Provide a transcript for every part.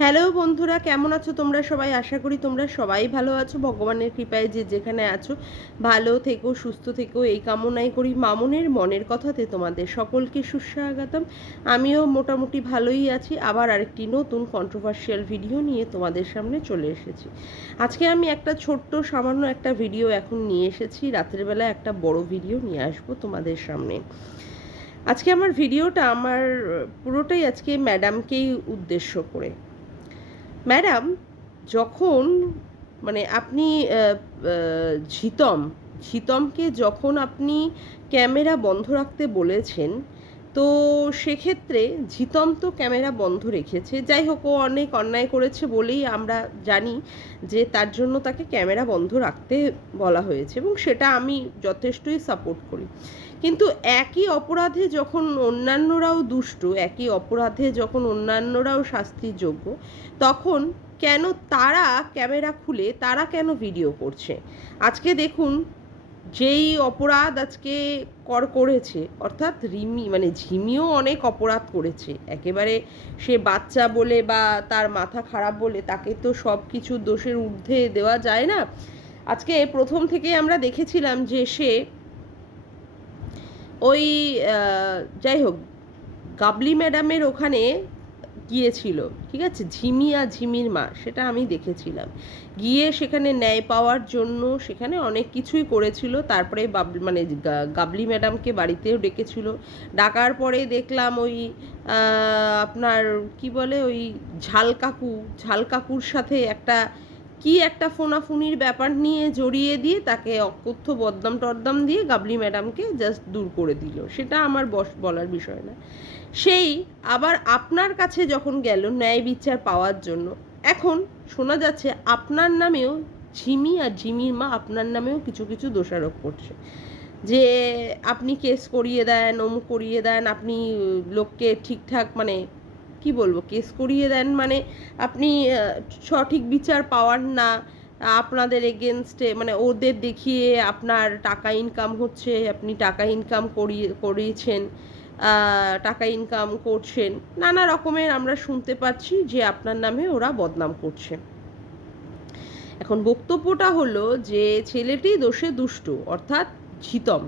Hello বন্ধুরা, কেমন আছো তোমরা সবাই? আশা করি তোমরা সবাই ভালো আছো। ভগবানের কৃপায় যে যেখানে আছো ভালো থেকো, সুস্থ থেকো, এই কামনাই করি। মামনের মনের কথাতে তোমাদের সকলকে সুস্বাগতম। আমিও মোটামুটি ভালোই আছি। আবার আরেকটি নতুন কন্ট্রোভার্সিয়াল ভিডিও নিয়ে তোমাদের সামনে চলে এসেছি। আজকে আমি একটা ছোট্ট সামান্য একটা ভিডিও এখন নিয়ে এসেছি। রাতের বেলা একটা বড় ভিডিও নিয়ে আসবো তোমাদের সামনে। আজকে আমার ভিডিওটা পুরোটাই আজকে ম্যাডামকেই উদ্দেশ্য করে। ম্যাডাম, যখন মানে আপনি ঝিতমকে যখন আপনি ক্যামেরা বন্ধ রাখতে বলেছেন, তো সেক্ষেত্রে ঝিতম তো ক্যামেরা বন্ধ রেখেছে। যাই হোক, ও অনেক অন্যায় করেছে বলেই আমরা জানি যে তার জন্য তাকে ক্যামেরা বন্ধ রাখতে বলা হয়েছে, এবং সেটা আমি যথেষ্টই সাপোর্ট করি। কিন্তু একই অপরাধে যখন অন্যান্যরাও দুষ্টু, একই অপরাধে যখন অন্যান্যরাও শাস্তির যোগ্য, তখন কেন তারা ক্যামেরা খুলে তারা কেন ভিডিও করছে? আজকে দেখুন, যেই অপরাধ আজকে করেছে, অর্থাৎ রিমি মানে ঝিমিও অনেক অপরাধ করেছে। একেবারে সে বাচ্চা বলে বা তার মাথা খারাপ বলে তাকে তো সব কিছু দোষের ঊর্ধ্বে দেওয়া যায় না। আজকে প্রথম থেকে আমরা দেখেছিলাম যে সে ওই যাই হোক, গাবলি ম্যাডামের ওখানে গিয়েছিল, ঠিক আছে, ঝিমি আর ঝিমির মা, সেটা আমি দেখেছিলাম। গিয়ে সেখানে ন্যায় পাওয়ার জন্য সেখানে অনেক কিছুই করেছিল। তারপরে গাবলি ম্যাডামকে বাড়িতেও ডেকেছিল। ডাকার পরে দেখলাম ওই আপনার কি বলে, ওই ঝাল কাকুর সাথে একটা ফোনাফুনির ব্যাপার নিয়ে জড়িয়ে দিয়ে তাকে অকথ্য বদনাম টদ্দাম দিয়ে গাবলি ম্যাডামকে জাস্ট দূর করে দিল। সেটা আমার বলার বিষয় না। সেই আবার আপনার কাছে যখন গেল ন্যায় বিচার পাওয়ার জন্য, এখন শোনা যাচ্ছে আপনার নামেও ঝিমি আর ঝিমির মা আপনার নামেও কিছু কিছু দোষারোপ করছে, যে আপনি কেস করিয়ে দেন, অমুক করিয়ে দেন, আপনি লোককে ঠিকঠাক মানে কি বলবো, কেস করিয়ে দেন মানে আপনি সঠিক বিচার পাওয়ার না। আপনাদের এগেনস্টে মানে ওদের দেখিয়ে আপনার টাকা ইনকাম হচ্ছে, আপনি টাকা ইনকাম করিয়েছেন, টাকা ইনকাম করছেন, নানা রকমের আমরা শুনতে পাচ্ছি যে আপনার নামে ওরা বদনাম করছে। এখন বক্তব্যটা হলো যে ছেলেটি দোষে দুষ্ট, অর্থাৎ ঝিতম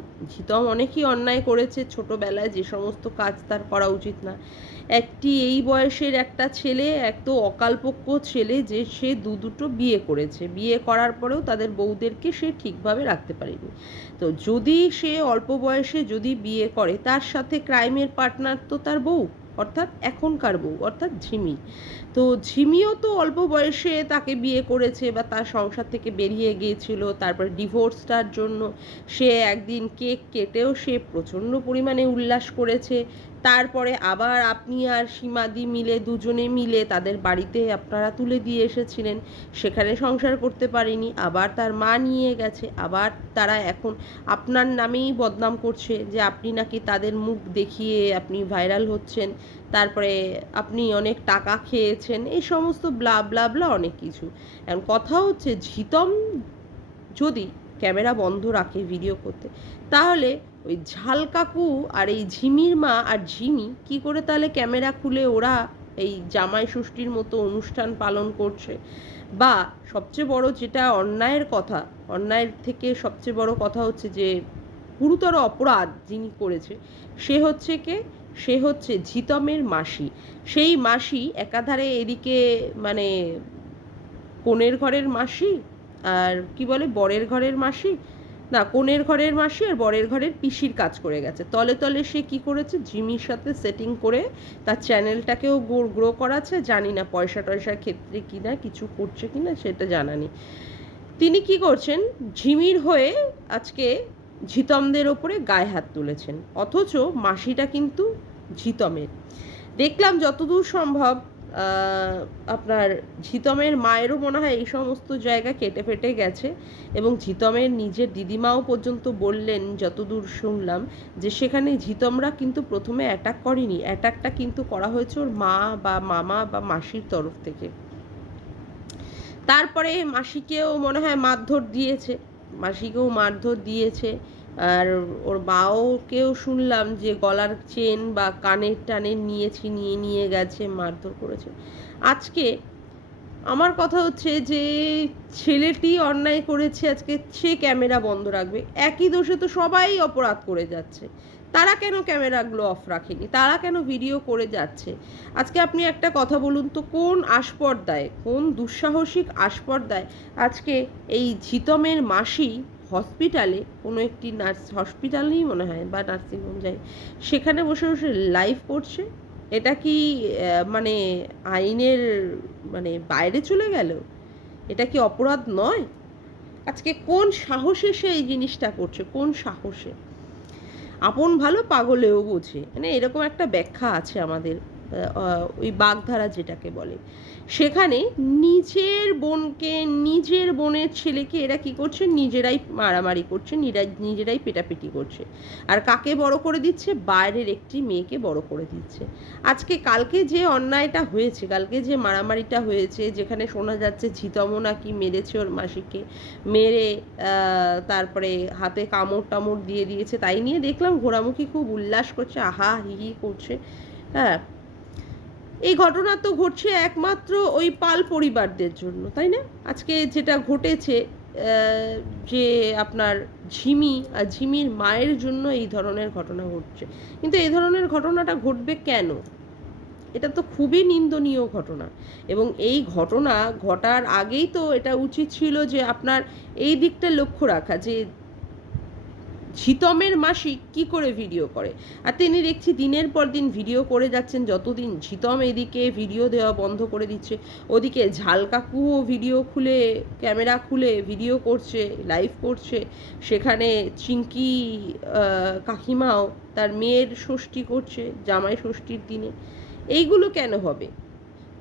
অনেকই অন্যায় করেছে ছোটবেলায়, যে সমস্ত কাজ তার করা উচিত না। এই বয়সের একটা ছেলে, এক তো অকালপক্ষ ছেলে, যে সে দুটো বিয়ে করেছে, বিয়ে করার পরেও তাদের বউদেরকে সে ঠিকভাবে রাখতে পারেনি। তো যদি সে অল্প বয়সে যদি বিয়ে করে, তার সাথে ক্রাইমের পার্টনার তো তার বউ, অর্থাৎ এখনকার বউ, অর্থাৎ ঝিমি। তো ঝিমিও তো অল্প বয়সে তাকে বিয়ে করেছে বা তার সংসার থেকে বেরিয়ে গিয়েছিল। তারপর ডিভোর্সটার জন্য সে একদিন কেক কেটেও সে প্রচণ্ড পরিমাণে উল্লাস করেছে। তারপরে আবার আপনি আর সীমাদি মিলে দুজনে মিলে তাদের বাড়িতে আপনারা তুলে দিয়ে এসেছিলেন, সেখানে সংসার করতে পারেনি, আবার তার মা নিয়ে গেছে, আবার তারা এখন আপনার নামেই বদনাম করছে যে আপনি নাকি তাদের মুখ দেখিয়ে আপনি ভাইরাল হচ্ছেন, তারপরে আপনি অনেক টাকা খেয়েছেন, এই সমস্ত ব্লা ব্লা ব্লা অনেক কিছু। এখন কথা হচ্ছে, ঝিতম যদি ক্যামেরা বন্ধ রাখে ভিডিও করতে, তাহলে ওই ঝাল কাকু আর এই ঝিমির মা আর ঝিমি কি করে তাহলে ক্যামেরা খুলে ওরা এই জামাই ষষ্ঠীর মতো অনুষ্ঠান পালন করছে? বা সবচেয়ে বড় যেটা অন্যায়ের থেকে সবচেয়ে বড় কথা হচ্ছে যে গুরুতর অপরাধ যিনি করেছে, সে হচ্ছে ঝিতমের মাসি। সেই মাসি একাধারে এদিকে মানে কনের ঘরের মাসি, আর কি বলে বরের ঘরের মাসি, না কনের ঘরের মাসি আর বরের ঘরের পিসির কাজ করে গেছে। তলে তলে সে কি করেছে, জিমির সাথে সেটিং করে তার চ্যানেলটাকেও গ্রো করাচ্ছে। জানি না পয়সা টয়সার ক্ষেত্রে কিনা কিছু করছে কিনা, সেটা জানা নেই। তিনি কি করছেন, ঝিমির হয়ে আজকে ঝিতমদের ওপরে গায়ে হাত তুলেছেন, অথচ মাসিটা কিন্তু ঝিতমের। দেখলাম যতদূর সম্ভব আপনার ঝিতমের মায়েরও মনে হয় এই সমস্ত জায়গা কেটে ফেটে গেছে, এবং ঝিতমের নিজের দিদিমাও পর্যন্ত বললেন, যতদূর শুনলাম, যে সেখানে ঝিতমরা কিন্তু প্রথমে অ্যাটাক করেনি, অ্যাটাকটা কিন্তু করা হয়েছে ওর মা বা মামা বা মাসির তরফ থেকে। তারপরে মাসিকেও মনে হয় মারধর দিয়েছে, আর ওর মাওকেও শুনলাম যে গলার চেন বা কানের টানের নিয়ে নিয়ে গেছে, মারধর করেছে। আজকে আমার কথা হচ্ছে যে ছেলেটি অন্যায় করেছে, আজকে সে ক্যামেরা বন্ধ রাখবে। একই দোষে তো সবাই অপরাধ করে যাচ্ছে। তারা কেন ক্যামেরাগুলো অফ রাখেনি? তারা কেন ভিডিও করে যাচ্ছে? আজকে আপনি একটা কথা বলুন তো, কোন আস্পর্ধায়, কোন দুঃসাহসিক আস্পর্ধায় আজকে এই ঝিতমের মাসি হসপিটালে, কোনো একটি হসপিটালেই মনে হয় বা নার্সিংহোম যায়, সেখানে বসে বসে লাইভ করছে? এটা কি মানে আইনের মানে বাইরে চলে গেল? এটা কি অপরাধ নয়? আজকে কোন সাহসে সে এই জিনিসটা করছে? কোন সাহসে? আপন ভালো পাগলেও বোঝে, মানে এরকম একটা ব্যাখ্যা আছে আমাদের, ওই বাগধারা যেটাকে বলে। সেখানে নিজের বোনকে, নিজের বোনের ছেলেকে এরা কি করছে? নিজেরাই মারামারি করছে, নিজেরাই পেটাপিটি করছে। আর কাকে বড় করে দিচ্ছে? বাইরের একটি মেয়েকে বড় করে দিচ্ছে। আজকে কালকে যে অন্যায়টা হয়েছে, কালকে যে মারামারিটা হয়েছে, যেখানে শোনা যাচ্ছে ঝিতম নাকি মেরেছে ওর মাসিকে, মেরে তারপরে হাতে কামড় টামড় দিয়ে দিয়েছে, তাই নিয়ে দেখলাম ঘোরামুখী খুব উল্লাস করছে, আহা হি হি করছে। হ্যাঁ, এই ঘটনা তো ঘটছে একমাত্র ওই পাল পরিবারদের জন্য, তাই না? আজকে যেটা ঘটেছে যে আপনার ঝিমি আর ঝিমির মায়ের জন্য এই ধরনের ঘটনা ঘটছে। কিন্তু এই ধরনের ঘটনাটা ঘটবে কেন? এটা তো খুবই নিন্দনীয় ঘটনা। এবং এই ঘটনা ঘটার আগেই তো এটা উচিত ছিল যে আপনার এই দিকটা লক্ষ্য রাখা, যে ঝিতমের মাসি কি করে ভিডিও করে। আর তিনি দেখছি দিনের পর দিন ভিডিও করে যাচ্ছেন। যতদিন ঝিতম এদিকে ভিডিও দেওয়া বন্ধ করে দিচ্ছে, ওদিকে ঝাল কাকুও ভিডিও খুলে, ক্যামেরা খুলে ভিডিও করছে, লাইভ করছে। সেখানে চিঙ্কি কাকিমাও তার মেয়ের ষষ্ঠী করছে, জামাই ষষ্ঠীর দিনে। এইগুলো কেন হবে?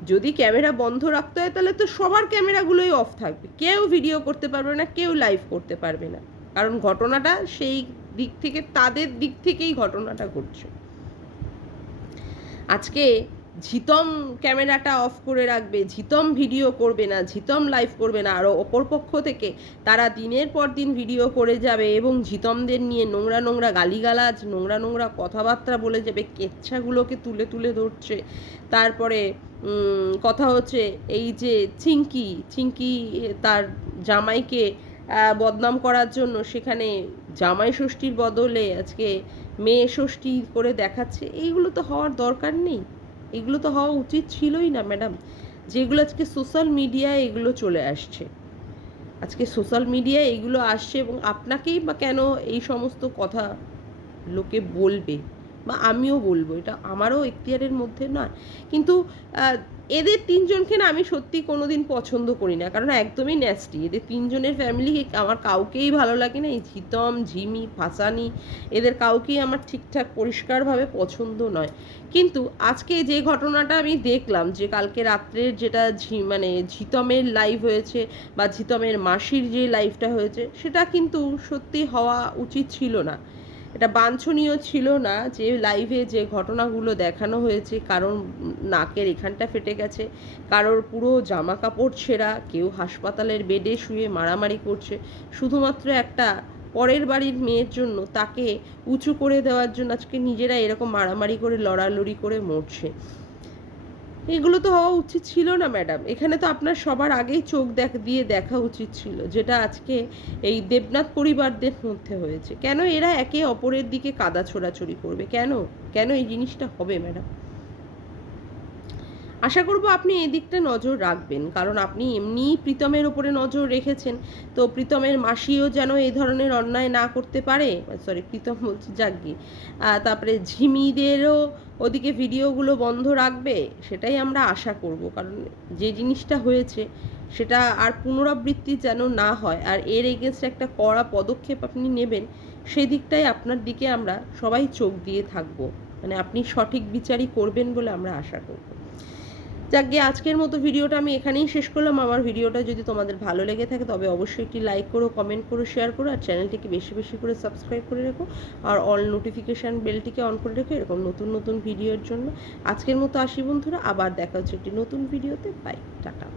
যদি ক্যামেরা বন্ধ রাখতে হয় তাহলে তো সবার ক্যামেরাগুলোই অফ থাকবে, কেউ ভিডিও করতে পারবে না, কেউ লাইভ করতে পারবে না। কারণ ঘটনাটা সেই দিক থেকে, তাদের দিক থেকেই ঘটনাটা ঘটছে। আজকে ঝিতম ক্যামেরাটা অফ করে রাখবে, ঝিতম ভিডিও করবে না, ঝিতম লাইভ করবে না, আরও অপর পক্ষ থেকে তারা দিনের পর দিন ভিডিও করে যাবে এবং ঝিতমদের নিয়ে নোংরা নোংরা গালিগালাজ, নোংরা নোংরা কথাবার্তা বলে যাবে, কেচ্ছাগুলোকে তুলে তুলে ধরছে। তারপরে কথা হচ্ছে এই যে চিঙ্কি তার জামাইকে বদনাম করার জন্য সেখানে জামাই ষষ্ঠীর বদলে আজকে মেয়ে ষষ্ঠী করে দেখাচ্ছে। এইগুলো তো হওয়ার দরকার নেই, এগুলো তো হওয়া উচিত ছিলই না ম্যাডাম। যেগুলো আজকে সোশ্যাল মিডিয়ায় এগুলো চলে আসছে, আজকে সোশ্যাল মিডিয়ায় এগুলো আসছে, এবং আপনাকেই বা কেন এই সমস্ত কথা লোকে বলবে বা আমিও বলবো, এটা আমারও এখতিয়ারের মধ্যে নয়। কিন্তু এদের তিনজনকে না আমি সত্যি কোনো দিন পছন্দ করি না, কারণ একদমই ন্যাস্টি। এদের তিনজনের ফ্যামিলি আমার কাউকেই ভালো লাগে না। এই ঝিতম, ঝিমি, ফাসানি, এদের কাউকেই আমার ঠিকঠাক পরিষ্কারভাবে পছন্দ নয়। কিন্তু আজকে যে ঘটনাটা আমি দেখলাম, যে কালকে রাত্রের যেটা মানে ঝিতমের লাইভ হয়েছে বা ঝিতমের মাসির যে লাইভটা হয়েছে, সেটা কিন্তু সত্যি হওয়া উচিত ছিল না। এটা বাঞ্ছনীয় ছিল না যে লাইভে যে ঘটনাগুলো দেখানো হয়েছে। কারণ নাকের এখানটা ফেটে গেছে, কারোর পুরো জামা কাপড় ছেঁড়া, কেউ হাসপাতালের বেডে শুয়ে মারামারি করছে শুধুমাত্র একটা পরের বাড়ির মেয়ের জন্য, তাকে উঁচু করে দেওয়ার জন্য আজকে নিজেরা এরকম মারামারি করে লড়ালড়ি করে মরছে। এগুলো তো হওয়া উচিত ছিল না ম্যাডাম। এখানে তো আপনার সবার আগেই চোখ দিয়ে দেখা উচিত ছিল, যেটা আজকে এই দেবনাথ পরিবারদের মধ্যে হয়েছে। কেন এরা একে অপরের দিকে কাদা ছোড়াছড়ি করবে? কেন কেন এই জিনিসটা হবে ম্যাডাম? আশা করব আপনি এই দিকটা নজর রাখবেন, কারণ আপনি এমনিই প্রীতমের ওপরে নজর রেখেছেন। তো প্রীতমের মাসিও যেন এই ধরনের অন্যায় না করতে পারে, সরি প্রীতম বলছি, জাগ্গি, তারপরে ঝিমিদেরও ওদিকে ভিডিওগুলো বন্ধ রাখবে, সেটাই আমরা আশা করব। কারণ যে জিনিসটা হয়েছে সেটা আর পুনরাবৃত্তি যেন না হয়, আর এর এগেনস্টে একটা কড়া পদক্ষেপ আপনি নেবেন, সেই দিকটাই আপনার দিকে আমরা সবাই চোখ দিয়ে থাকব। মানে আপনি সঠিক বিচারই করবেন বলে আমরা আশা করব। যাকগে, আজকের মতো ভিডিওটা আমি এখানেই শেষ করলাম। আমার ভিডিওটা যদি তোমাদের ভালো লেগে থাকে তবে অবশ্যই একটি লাইক করো, কমেন্ট করো, শেয়ার করো, আর চ্যানেলটিকে বেশি বেশি করে সাবস্ক্রাইব করে রেখো, আর অল নোটিফিকেশান বেলটিকে অন করে রেখো এরকম নতুন নতুন ভিডিওর জন্য। আজকের মতো আসি বন্ধুরা, আবার দেখা হচ্ছে একটি নতুন ভিডিওতে। Bye, tata.